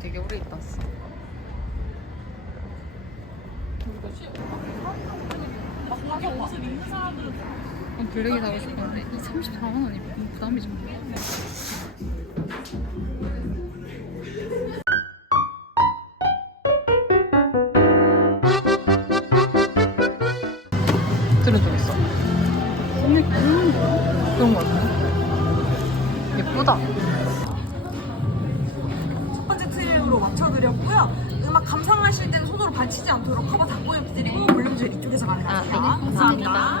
되게 오래 있다 왔어. 어, 블랙이 사고 싶었는데 이 34만 원이 부담이 좀 들은 적 있어? 선물 그런 거 그런 거 같은데? 예쁘다. 첫 번째 트림으로 맞춰드렸고요. 음악 감상하실 때는 손으로 받치지 않도록 커버 닫고 부탁드리고 볼륨 조절 이쪽에서. 아, 네. 감사합니다.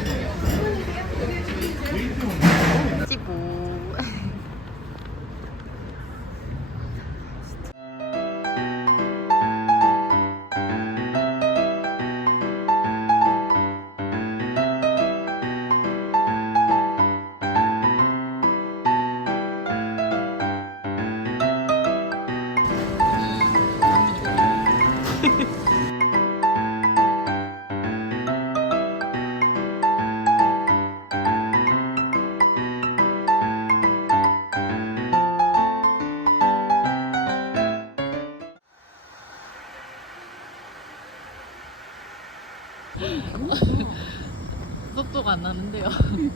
속도가 안 나는데요.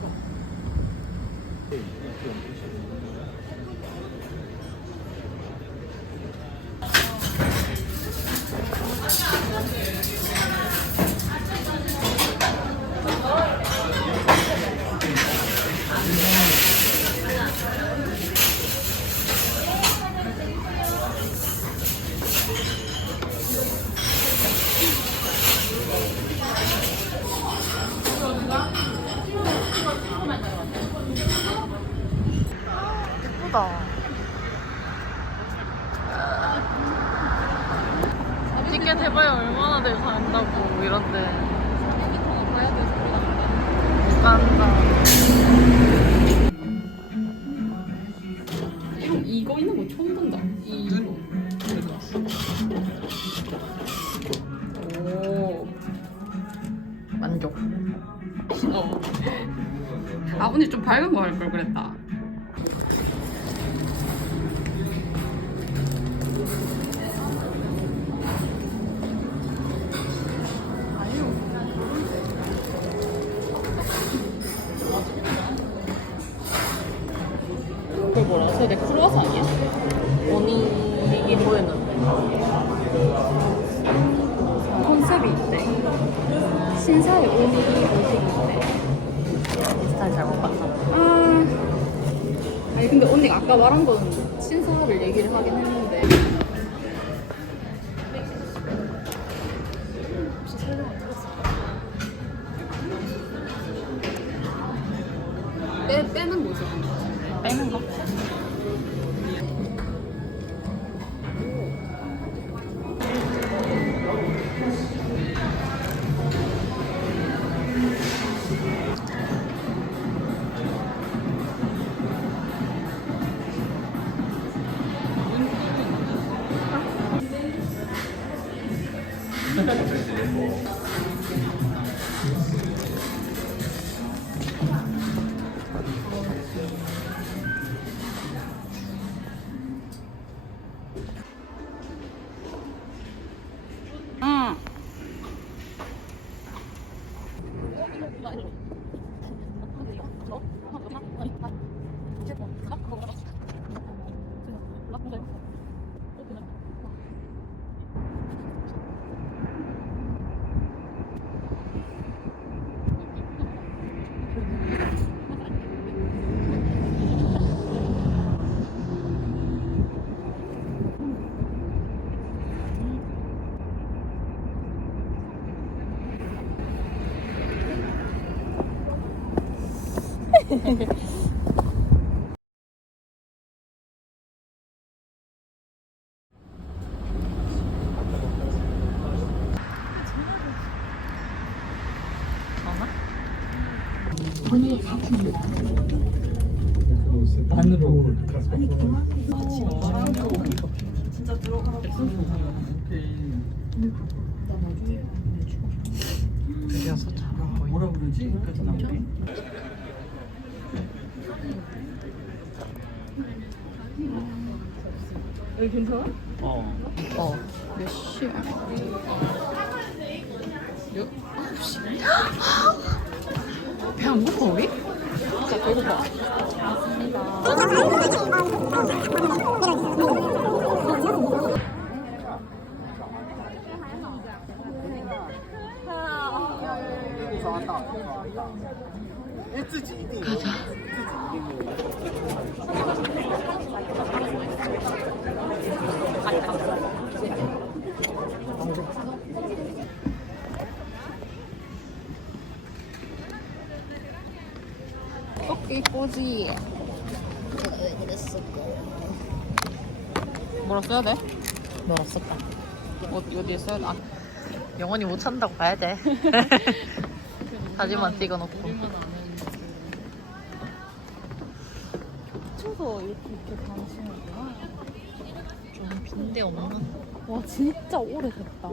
예쁘다. 티켓 해봐야 얼마나 돼 산다고 이런데. 못 간다. 이거 있는 거 처음 본다. 이거. 오. 만족. 어. 아 오늘 좀 밝은 거 할 걸 그랬다. 그걸 뭐라 해서 내 크루아상 아니야? 언니 이게 뭐였는데? 컨셉이 있대. 신사의 오니 음식인데. 인스타를 잘못 봤나? 아. 아니 근데 언니가 아까 말한 건 신사를 얘기를 하긴 했는데. 빼 빼는 거죠. 빼는 거? 응. 안으로 그래서 작아 보이. 뭐라 그러지? 여기까지 나오게 여기 괜찮아? 어 어. 몇 시야? 배안 고파 우리? 진짜 배고파. 토끼 꼬지. 뭐라 써야 돼? 뭐라 썼다. 어디 어디에 써야 돼? 아, 영원히 못 찾는다고 봐야 돼. 사진만 찍어놓고. 우리만 아는. 겹쳐서 이렇게 이렇게 다니시는구나. 좀 빈대 없나? 와 진짜 오래됐다.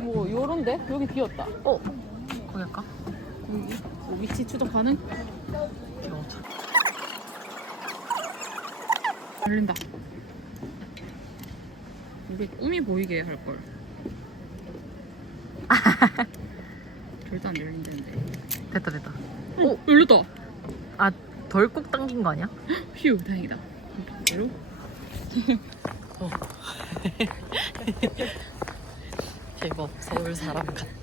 뭐 요런데 여기 비었다. 어. 거기 할까? 뭐 위치 추적 가능? 귀여워. 열린다. 우리 꿈이 보이게 할 걸. 절대 안 열린다는데. 됐다 됐다. 오 열렸다. 아덜꾹 당긴 거 아니야? 휴 다행이다. 반대로. 제법 서울 사람 같다.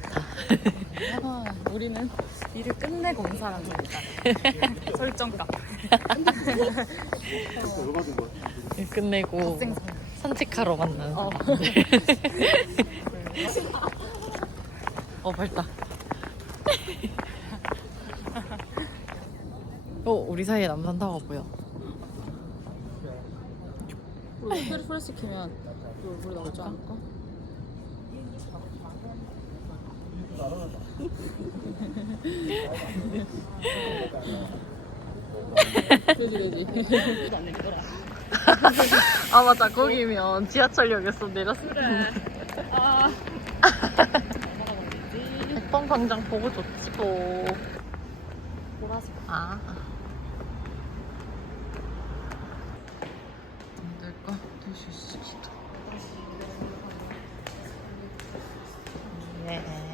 아, 우리는 일을 끝내고 온 사람들이다. 설정값. 일 끝내고. 산책하러 만나는 어. 사람들. 어 밝다. 어 우리 사이에 남산 타워 보여. 우리 프레 프레스 키면 우리 나오지 않을까? 그지 그지. 안 내리더라. 아 맞다 거기면 지하철역에서 내렸을 텐데. 아. 백번 광장 보고 좋지 뭐. 보라색. 아. 안 될까? 될수 있을지도. 예.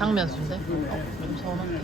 당면 순대? 어, 좀 서운한데.